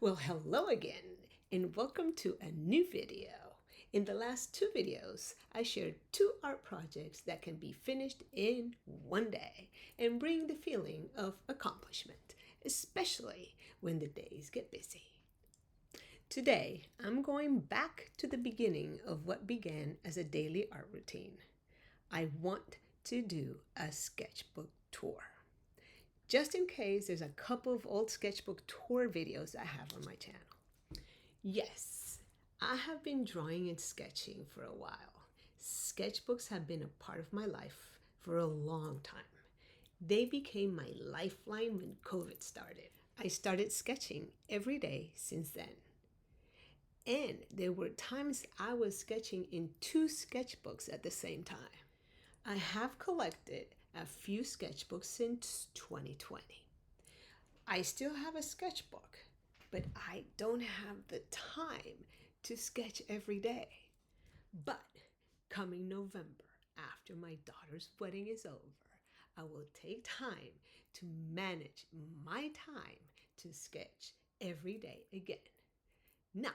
Well, hello again, and welcome to a new video. In the last two videos, I shared two art projects that can be finished in one day and bring the feeling of accomplishment, especially when the days get busy. Today, I'm going back to the beginning of what began as a daily art routine. I want to do a sketchbook tour. Just in case there's a couple of old sketchbook tour videos I have on my channel. Yes, I have been drawing and sketching for a while. Sketchbooks have been a part of my life for a long time. They became my lifeline when COVID started. I started sketching every day since then. And there were times I was sketching in two sketchbooks at the same time. I have collected a few sketchbooks since 2020. I still have a sketchbook, but I don't have the time to sketch every day. But coming November, after my daughter's wedding is over, I will take time to manage my time to sketch every day again. Now,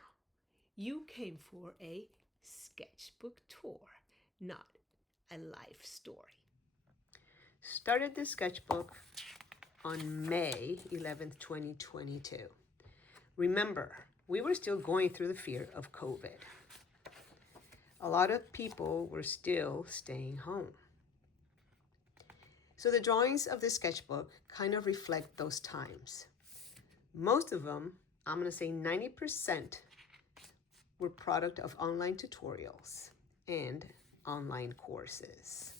you came for a sketchbook tour, not a life story. Started this sketchbook on May 11th, 2022. Remember, we were still going through the fear of COVID. A lot of people were still staying home. So the drawings of this sketchbook kind of reflect those times. Most of them, I'm going to say 90%, were product of online tutorials and online courses.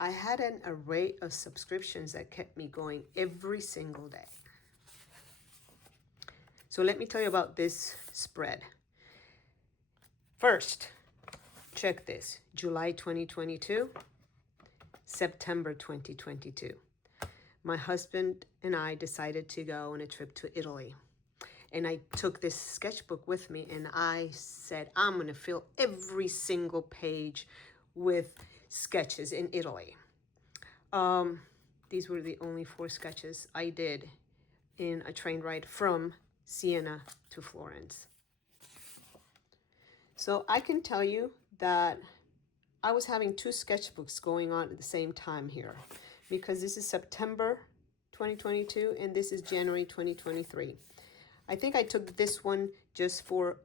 I had an array of subscriptions that kept me going every single day. So let me tell you about this spread. First, check this. July 2022, September 2022. My husband and I decided to go on a trip to Italy. And I took this sketchbook with me and I said, I'm going to fill every single page with sketches in Italy. These were the only 4 sketches I did in a train ride from Siena to Florence. So I can tell you that I was having 2 sketchbooks going on at the same time here, because this is September 2022 and this is January 2023. I think I took this one just for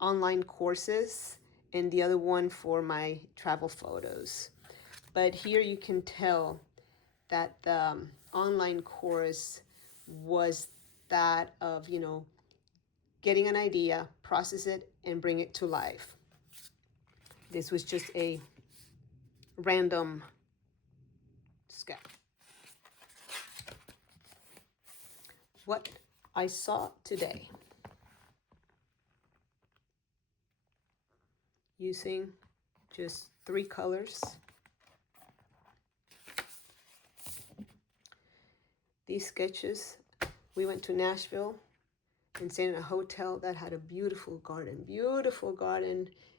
online courses and the other one for my travel photos. But here you can tell that the online course was that of, getting an idea, process it, and bring it to life. This was just a random sketch. What I saw today, using just 3 colors. These sketches, we went to Nashville and stayed in a hotel that had a beautiful garden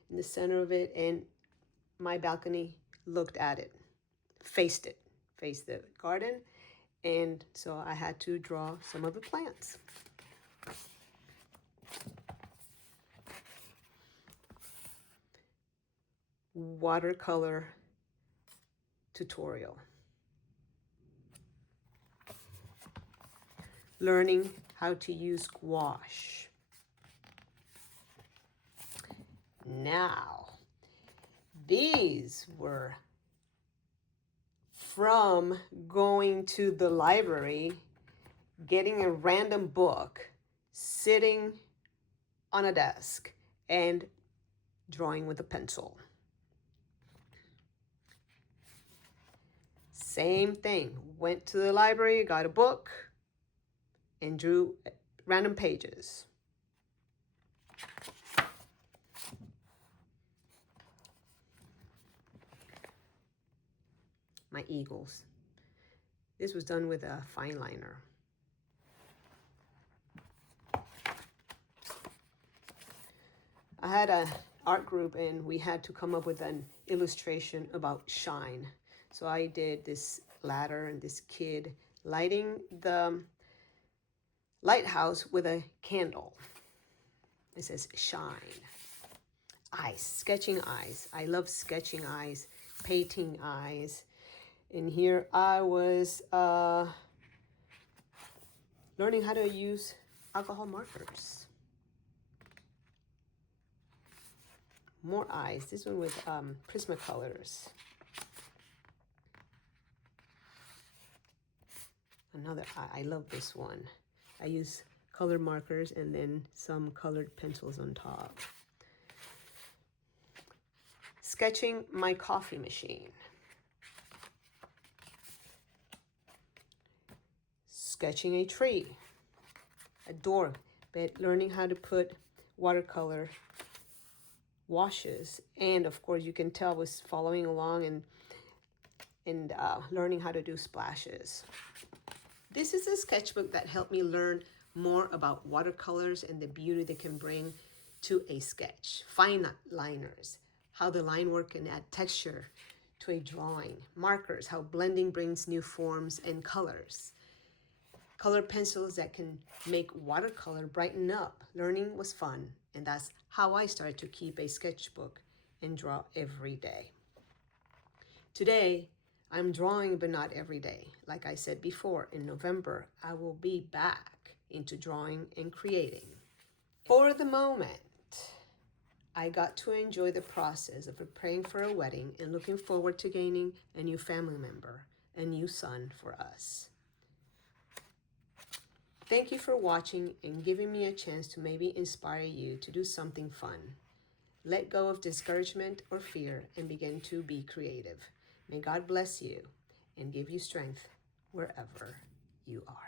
in the center of it, and my balcony looked at it, faced the garden, and so I had to draw some of the plants. Watercolor tutorial. Learning how to use gouache. Now, these were from going to the library, getting a random book, sitting on a desk, and drawing with a pencil. Same thing. Went to the library, got a book, and drew random pages. My eagles. This was done with a fine liner. I had an art group and we had to come up with an illustration about shine. So I did this ladder and this kid lighting the lighthouse with a candle. It says shine. Eyes, sketching eyes. I love sketching eyes, painting eyes. And here I was learning how to use alcohol markers. More eyes. This one with Prismacolors. Another eye. I love this one. I use colored markers and then some colored pencils on top. Sketching my coffee machine. Sketching a tree, a door, but learning how to put watercolor washes. And of course, you can tell I was following along and learning how to do splashes. This is a sketchbook that helped me learn more about watercolors and the beauty they can bring to a sketch. Fine liners, how the line work can add texture to a drawing. Markers, how blending brings new forms and colors. Color pencils that can make watercolor brighten up. Learning was fun, and that's how I started to keep a sketchbook and draw every day. Today, I'm drawing, but not every day. Like I said before, in November, I will be back into drawing and creating. For the moment, I got to enjoy the process of preparing for a wedding and looking forward to gaining a new family member, a new son for us. Thank you for watching and giving me a chance to maybe inspire you to do something fun. Let go of discouragement or fear and begin to be creative. May God bless you and give you strength wherever you are.